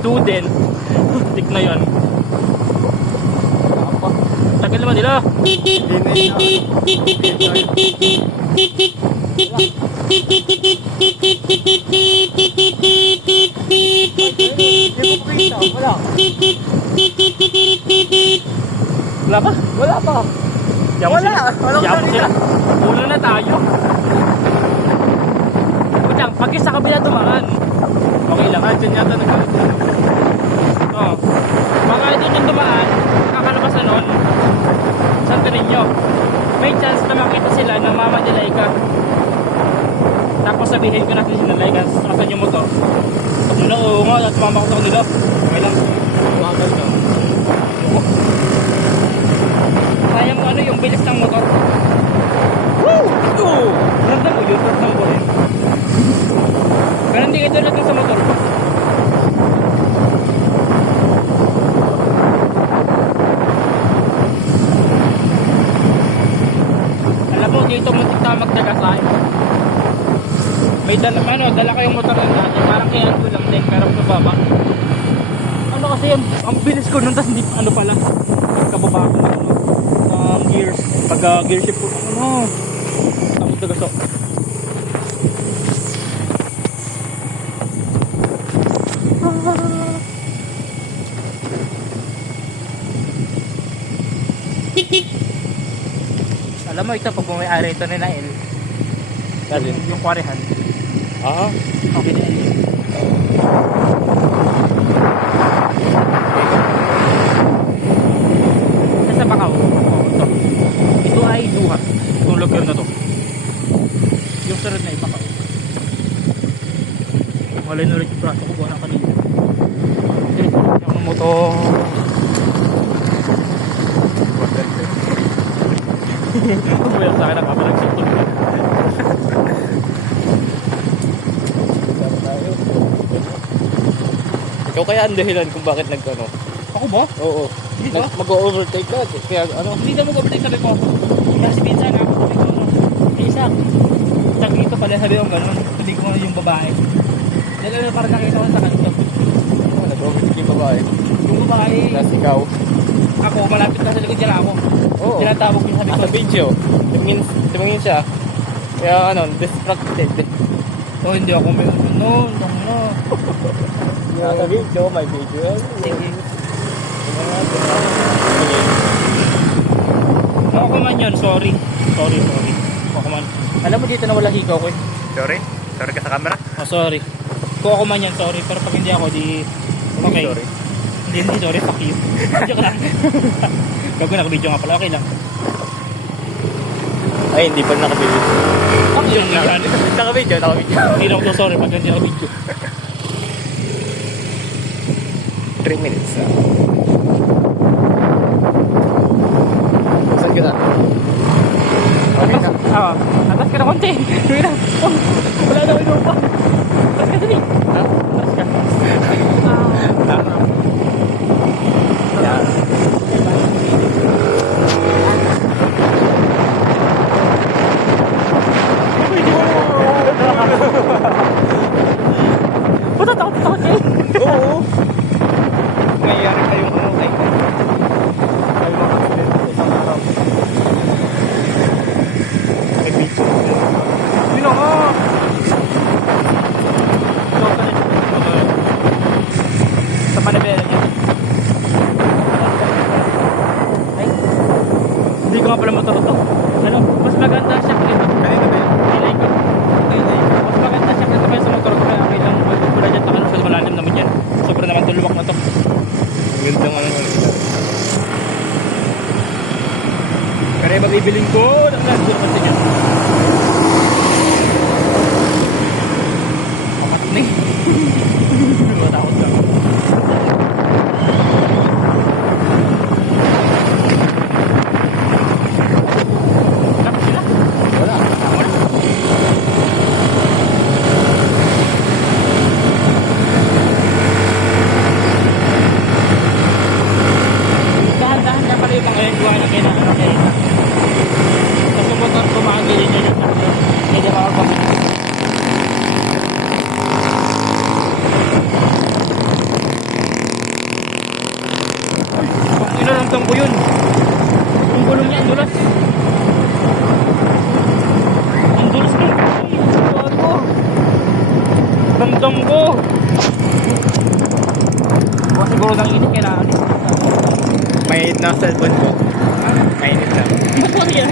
student. Tik na yun. Tagal naman nila. Wala pa? Wala pa. Yabang Wala. sila. Yabang sila. Una na tayo. Kutang, pag sa kabila dumaan. Okay lang. Dyan yata nagkalit. Oh. Baka doon yung dumaan, kakalabas na nun. Saan ka ninyo? May chance na makita sila ng mama ni Laika. Tapos sabihin ko natin sila Laika, asan yung motor? Pag nila, oo nga, at mama ko sa kanila. Okay lang. Bakal ka. Kaya mo ano yung bilis ng motor. Woo! Oo! Ramdam mo yun, ramdam ko rin. Pero hindi ito lang sa motor ko. Alam mo, dito mo kita magtagasay. May dala kayong motor lang natin. Parang kaya ko lang din, pero pababa. Ano kasi ang bilis ko nun, tapos hindi, ano pala, kababa ko na, gears. Pag gear shift ko, ano, tapos tagaso. Alam mo, ito pag may-ari ito ni Nael. Yung kwarehan. Ah? Okay din. Sa Bakaw. Ito. Ito ay duha. Itong lugar na to. Yung sunod na Bakaw. Malay na ulit yung braso ko. Buwan na kanina. Yung motor. Buwan sa akin ang kapalag sa ito. Ikaw kaya ang dahilan kung bakit nagkano? Ako ba? Oo. Dito? Mag-overtake ka. Kaya ano? Hindi na mag-overtake, sabi ko. Kasi pinsan ako, sabi ko, Isaac, tag dito pala, sabi ko gano'n, sabi ko yung babae. Dahil ano, parang nakita ko sa kanito. Oh, nag-overtake yung babae. Yung babae, Tapos ikaw. ako, malapit na sa likod niya ako. Oo. Tinatawag yung sabi ko. Sa video. Tumingin siya. Kaya ano, distracted. So, hindi ako may no. Sa video, may video. Sige. Kung ako man yun, sorry. Sorry. Kung ako man. Alam mo dito na wala hikaw ko eh. Sorry? Sorry ka sa camera? Oh, sorry. Kung ako man yan, sorry. Pero pag hindi ako, di... Okay. Sorry. Hindi, sorry. Fuck you. Joke lang. Gago na, video nga pala. Okay lang. Ay, hindi pa nakabidyo. Fuck you lang. Nakabidyo. Hindi na ako sorry pag hindi ako video. 3 minutes na. Saan ka na? Okay na. Atas ka na konti. Sige na. Oh, wala na ulo pa. Atas ka dali. Ha? Atas ka. Yan. Puta, takot kayo. Oo. Nangyayari kayong ano kayo. Ay, mga accident sa isang araw. May video. Yun o nga. Sa panabela niya. Ay. Hindi ko nga pala motor ito. Ano? Mas maganda siya dito. Kanina ba yun? Nilay ko. Mas maganda siya dito kaya sa motor ko. Kaya okay lang. Wala dyan. Takano siya. Malalim naman yan. Sobrang naman tuluwak na to. Gandang ano. Kaya mabibiling ko. Nakalas ko naman sa dyan. Makatunay. Matakot ka. Tapos sila. Wala. Dahan-dahan na pala yung mga yan. Gawa na kayo na ano kayo. Sa sumotor ko mga ganyan yan. Medyo makakapagod. Damdam ko yun. Yung gulong niya, ang dulas. Ang dulas ng gulong ko. Damdam ko. Bukas siguro ng init, kailangan din. Mainit na ang cellphone ko. Mainit na. Ba't mo niya?